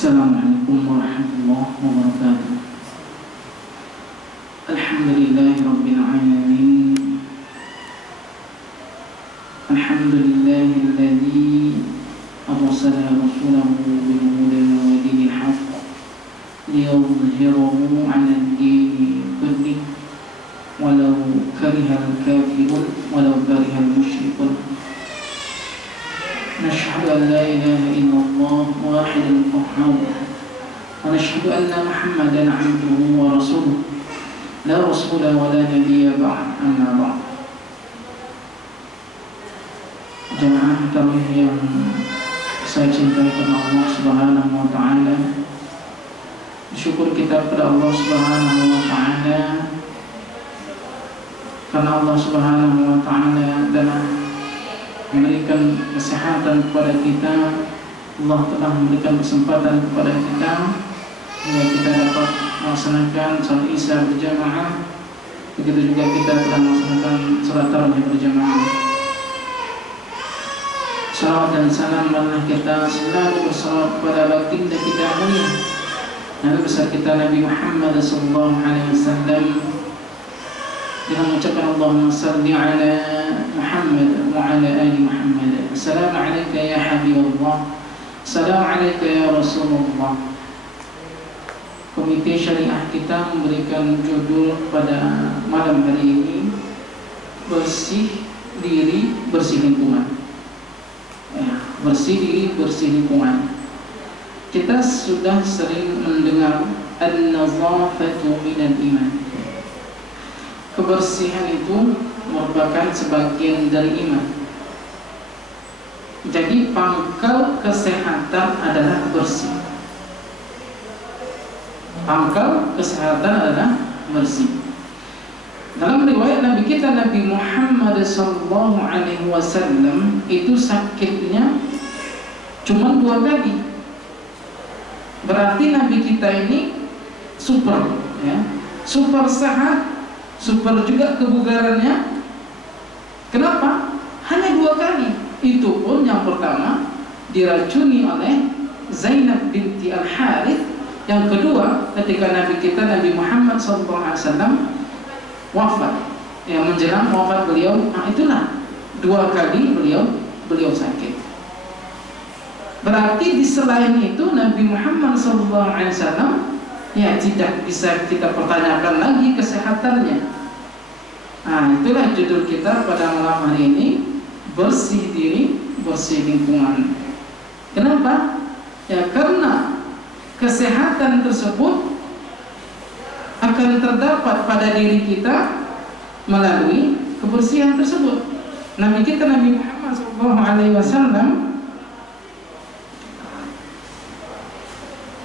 Assalamualaikum warahmatullahi wabarakatuh. Alhamdulillahi rabbil alamin. Alhamdulillahilladzi arsala rasulahu bil huda wa dinil haqq liyudhhirahu 'ala ad-dini kullih walau karihal kafirun walau karihal musyrikun. نشهد أن لا إله إلا الله واحد القهار ونشهد أن محمدا عبده ورسوله لا رسول ولا نبي بعد أما بعد. Jemaah kami yang saya cintai karena Allah Subhanahu wa taala, syukur kita kepada Allah Subhanahu wa taala karena Allah Subhanahu wa taala adalah memberikan kesehatan kepada kita. Allah telah memberikan kesempatan kepada kita hingga kita dapat melaksanakan salat Isya berjamaah. Begitu juga kita telah melaksanakan salat tarawih berjamaah. Salawat dan salam marilah kita selalu bersalawat kepada baginda kita mulia, Nabi besar kita Nabi Muhammad sallallahu alaihi wasallam, dengan mengucapkan Allahumma salli ala Muhammad wa ala ali Muhammad. Assalamu alayka ya Habibullah, assalamu alayka ya Rasulullah. Komite Syariah kita memberikan judul pada malam hari ini, bersih diri bersih lingkungan. Bersih diri bersih lingkungan. Kita sudah sering mendengar an-nazafatu minal iman. Kebersihan itu merupakan sebagian dari iman. Jadi pangkal kesehatan adalah bersih. Pangkal kesehatan adalah bersih. Dalam riwayat Nabi kita Nabi Muhammad sallallahu alaihi wasallam itu sakitnya cuma 2 kali. Berarti Nabi kita ini super, ya, super sehat. Super juga kebugarannya. Kenapa? Hanya 2 kali. Itu pun yang pertama diracuni oleh Zainab binti Al-Harith. Yang kedua ketika Nabi kita Nabi Muhammad SAW wafat, yang menjelang wafat beliau. Itulah 2 kali beliau sakit. Berarti di selain itu Nabi Muhammad SAW tidak bisa kita pertanyakan lagi kesehatannya. Itulah judul kita pada malam hari ini, bersih diri, bersih lingkungan. Kenapa? Ya karena kesehatan tersebut akan terdapat pada diri kita melalui kebersihan tersebut. Nabi kita Nabi Muhammad SAW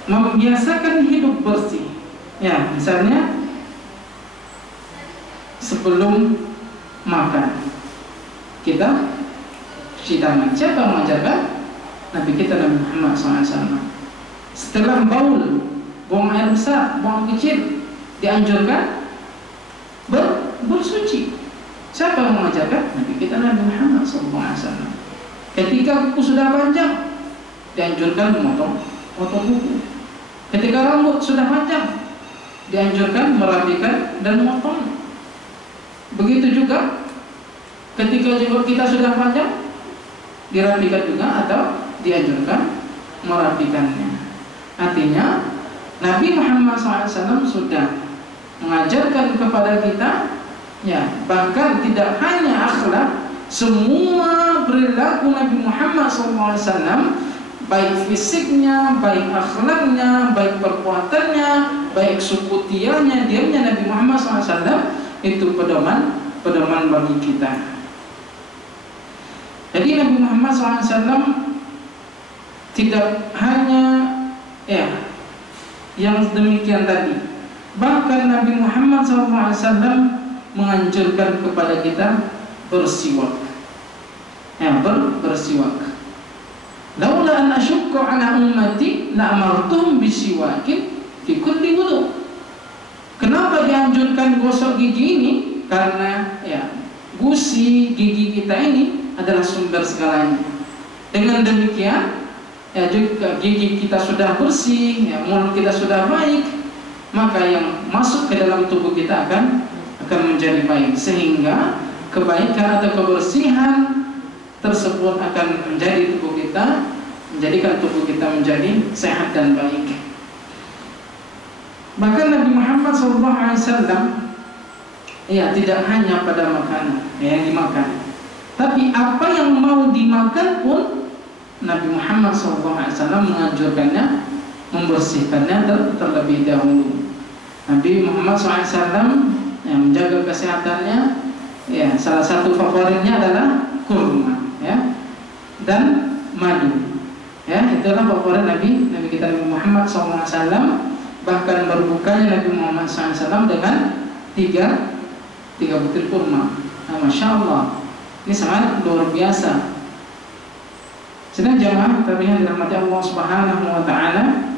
membiasakan hidup bersih. Ya, misalnya sebelum makan kita cuci tangan. Siapa yang mengajarkan? Nabi kita Nabi Muhammad SAW. Setelah baul, buang air besar, buang kecil, dianjurkan bersuci. Siapa yang mengajarkan? Nabi kita Nabi Muhammad SAW. Ketika kuku sudah panjang, dianjurkan memotong kuku. Ketika rambut sudah panjang, dianjurkan merapikan dan memotong. Begitu juga ketika jenggot kita sudah panjang, dirapikan juga atau dianjurkan merapikannya. Artinya Nabi Muhammad SAW sudah mengajarkan kepada kita, ya, bahkan tidak hanya akhlak, semua perilaku Nabi Muhammad SAW, baik fisiknya, baik akhlaknya, baik perbuatannya, baik suku tianya, diamnya, Nabi Muhammad SAW itu pedoman bagi kita. Jadi Nabi Muhammad SAW tidak hanya yang demikian tadi, bahkan Nabi Muhammad SAW menganjurkan kepada kita bersiwak. Bersiwak. Laula an asyukku ala ummati la amartuhum bisiwakin fi kulli wudu. Kenapa dianjurkan gosok gigi ini? Karena gusi gigi kita ini adalah sumber segalanya. Dengan demikian ya juga gigi kita sudah bersih, ya, mulut kita sudah baik, maka yang masuk ke dalam tubuh kita akan menjadi baik, sehingga kebaikan atau kebersihan tersebut akan menjadi tubuh kita, menjadikan tubuh kita menjadi sehat dan baik. Bahkan Nabi Muhammad SAW ya tidak hanya pada makanan yang dimakan, tapi apa yang mau dimakan pun Nabi Muhammad SAW menganjurkannya, membersihkannya terlebih dahulu. Nabi Muhammad SAW yang menjaga kesehatannya, ya salah satu favoritnya adalah kurma, ya, dan madu. Ya, itulah favorit Nabi kita Nabi Muhammad SAW. Bahkan berbukanya Nabi Muhammad SAW dengan tiga butir kurma. Nah, Masya Allah, ini sangat luar biasa. Sedang jamaah yang dirahmati Allah Subhanahu wa Ta'ala.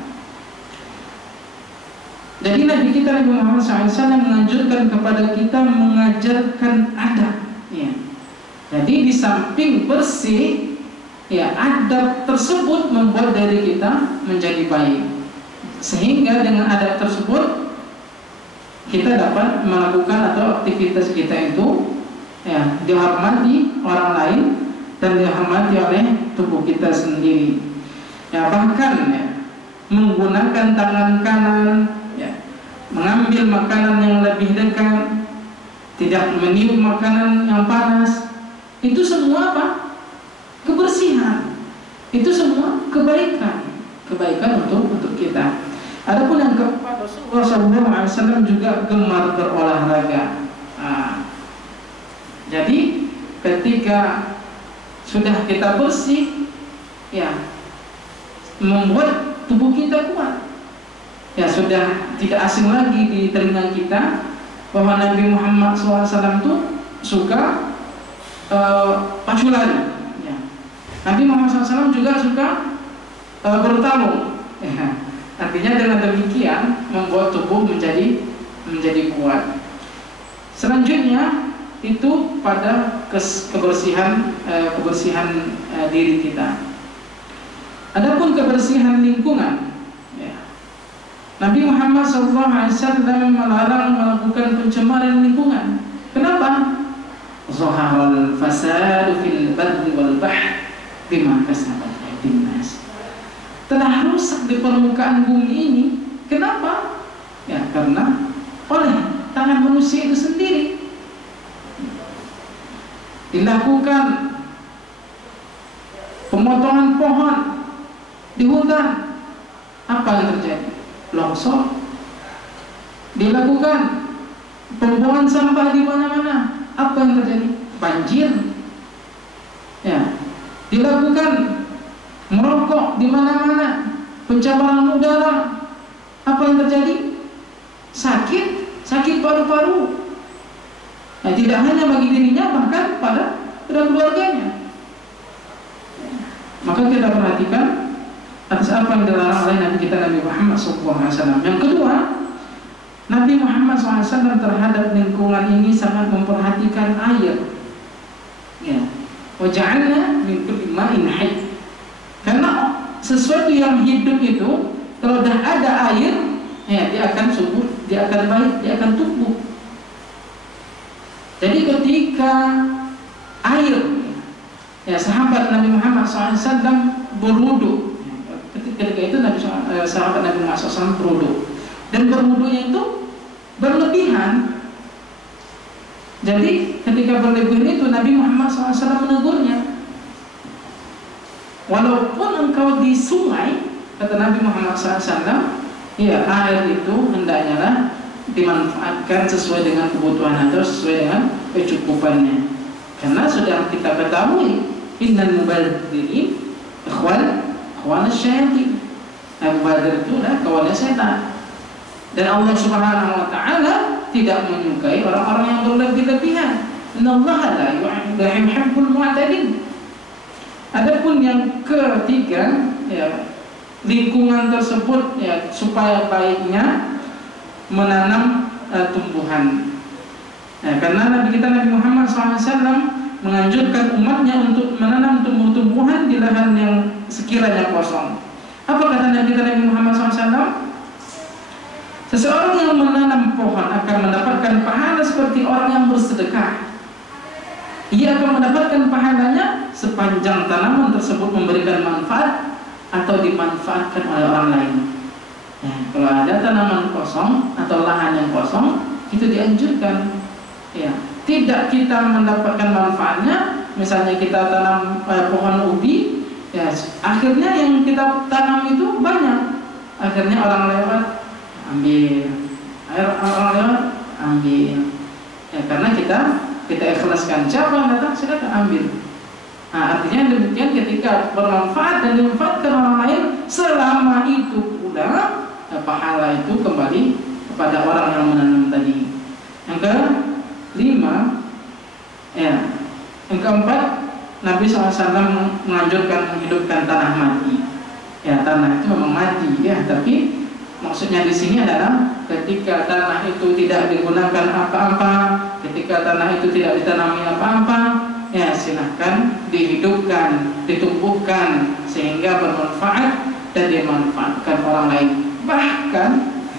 Jadi Nabi kita Nabi Muhammad SAW menganjurkan kepada kita mengajarkan adab. Ya. Jadi di samping bersih, ya, adab tersebut membuat diri kita menjadi baik. Sehingga dengan adab tersebut kita dapat melakukan atau aktivitas kita itu, ya, dihormati orang lain dan dihormati oleh tubuh kita sendiri. Ya, bahkan ya, menggunakan tangan kanan, ya, mengambil makanan yang lebih dekat, tidak meniup makanan yang panas, itu semua apa? Kebersihan. Itu semua kebaikan untuk kita. Adapun yang keempat, Rasulullah SAW juga gemar berolahraga. Jadi ketika sudah kita bersih, ya, membuat tubuh kita kuat. Ya, sudah tidak asing lagi di telinga kita bahwa Nabi Muhammad SAW itu suka pacu lari. Ya. Nabi Muhammad SAW juga suka bertarung. Ya. Artinya dengan demikian membuat tubuh menjadi kuat. Selanjutnya itu pada kebersihan diri kita. Adapun kebersihan lingkungan, ya, Nabi Muhammad SAW melarang melakukan pencemaran lingkungan. Kenapa? Zaharal fasadu fil barri wal bahr bima kasabat aydin nas. Telah rusak di permukaan bumi ini. Kenapa? Ya, karena oleh tangan manusia itu sendiri. Dilakukan pemotongan pohon di hutan, apa yang terjadi? Longsor. Dilakukan pembuangan sampah di mana-mana, apa yang terjadi? Banjir. Ya. Dilakukan merokok di mana-mana, pencemaran udara, apa yang terjadi? Sakit paru-paru. Nah, tidak hanya bagi dirinya, bahkan pada keluarganya. Maka kita perhatikan atas apa yang dilarang oleh Nabi kita Nabi Muhammad SAW. Yang kedua, Nabi Muhammad SAW terhadap lingkungan ini sangat memperhatikan air. Ya, waja'alna min kulli ma'in hayy. Karena sesuatu yang hidup itu kalau dah ada air, ya, dia akan subur, dia akan baik, dia akan tumbuh. Jadi ketika air, ya, sahabat Nabi Muhammad SAW berwudu, ketika itu sahabat Nabi Muhammad SAW berwudu, dan berwudunya itu berlebihan. Jadi ketika berlebihan itu Nabi Muhammad SAW menegurnya. Walaupun engkau di sungai, kata Nabi Muhammad SAW, ya, air itu hendaknya lah dimanfaatkan sesuai dengan kebutuhan atau sesuai dengan kecukupannya. Karena sudah kita ketahui, innal mubadziriin ikhwan asyayatin. Mubadir itu adalah kawannya setan. Dan Allah Subhanahu wa Ta'ala tidak menyukai orang-orang yang berlebih-lebihan. Innallaha la yuhibbul mu'tadin. Adapun yang ketiga, ya, lingkungan tersebut, ya, supaya baiknya menanam tumbuhan. Karena Nabi kita Nabi Muhammad SAW menganjurkan umatnya untuk menanam tumbuh-tumbuhan di lahan yang sekiranya kosong. Apa kata Nabi Muhammad SAW? Seseorang yang menanam pohon akan mendapatkan pahala seperti orang yang bersedekah. Ia akan mendapatkan pahalanya sepanjang tanaman tersebut memberikan manfaat atau dimanfaatkan oleh orang lain. Ya, kalau ada tanaman kosong atau lahan yang kosong, itu dianjurkan. Ya, tidak kita mendapatkan manfaatnya, misalnya kita tanam pohon ubi, ya, akhirnya yang kita tanam itu banyak. Akhirnya orang lewat ambil, orang lewat ambil. Ya, karena kita ikhlaskan. Siapa yang datang silakan ambil. Nah, artinya demikian, ketika bermanfaat dan dimanfaatkan orang lain, selama itu pula pahala itu kembali kepada orang yang menanam tadi. Yang kelima, ya, yang keempat, Nabi SAW menganjurkan menghidupkan tanah mati. Ya, tanah itu memang mati, ya, tapi maksudnya di sini adalah ketika tanah itu tidak digunakan apa-apa, ketika tanah itu tidak ditanami apa-apa, ya silahkan dihidupkan, ditumbuhkan sehingga bermanfaat dan dimanfaatkan orang lain. Bahkan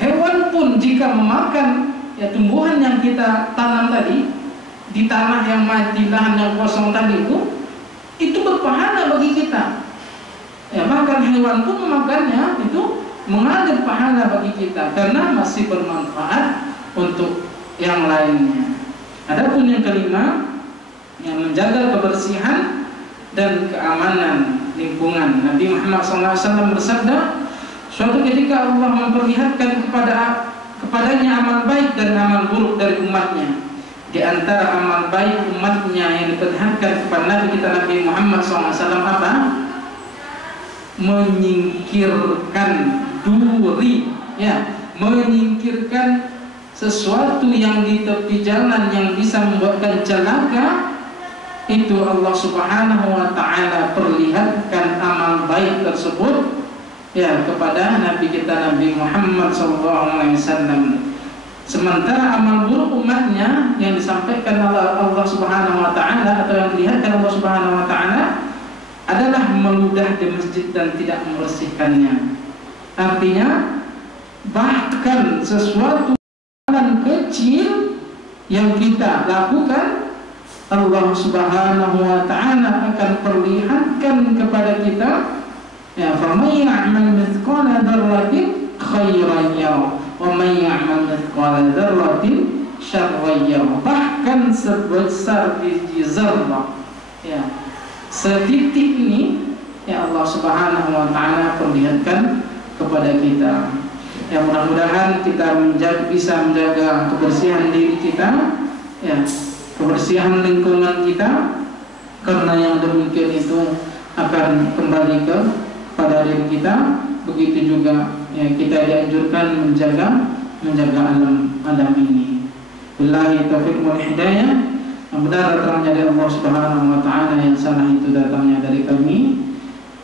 hewan pun jika memakan ya tumbuhan yang kita tanam tadi di tanah yang mati, lahan yang kosong tadi itu berpahala bagi kita. Ya, bahkan hewan pun memakannya itu mengalir pahala bagi kita karena masih bermanfaat untuk yang lainnya. Adapun yang kelima, yang menjaga kebersihan dan keamanan lingkungan. Nabi Muhammad SAW bersabda, suatu ketika Allah memperlihatkan kepadanya amal baik dan amal buruk dari umatnya. Di antara amal baik umatnya yang diperlihatkan kepada Nabi kita Nabi Muhammad SAW apa? Menyingkirkan duri, ya, menyingkirkan sesuatu yang di tepi jalan yang bisa membuatkan celaka. Itu Allah Subhanahu wa ta'ala perlihatkan amal baik tersebut ya kepada Nabi kita Nabi Muhammad SAW. Sementara amal buruk umatnya yang disampaikan oleh Allah Subhanahu wa ta'ala atau yang dilihatkan Allah Subhanahu wa ta'ala adalah meludah di masjid dan tidak membersihkannya. Artinya bahkan sesuatu yang kecil yang kita lakukan, Allah Subhanahu wa ta'ala akan perlihatkan kepada kita, ya, faman ya'mal mithqala dzarratin khairan yarah wa man ya'mal mithqala dzarratin syarran yarah. Bahkan sebesar biji zarrah, ya, setitik ini, ya, Allah Subhanahu wa ta'ala perlihatkan kepada kita. Ya, mudah-mudahan kita bisa menjaga kebersihan diri kita, ya, kebersihan lingkungan kita, karena yang demikian itu akan kembali kepada diri kita. Begitu juga ya, kita dianjurkan menjaga alam ini. Billahi taufiq wal hidayah. Yang benar datangnya dari Allah Subhanahu wa ta'ala, yang salah itu datangnya dari kami.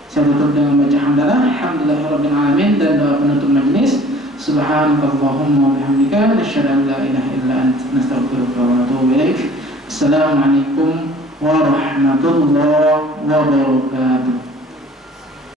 Saya tutup dengan baca hamdalah, alhamdulillahirabbil alamin, dan doa penutup majlis. Subhanakallahumma wa bihamdika nasyhadu an la ilaha illa anta nastaghfiruka wa natubu ilaik. Assalamualaikum warahmatullahi wabarakatuh.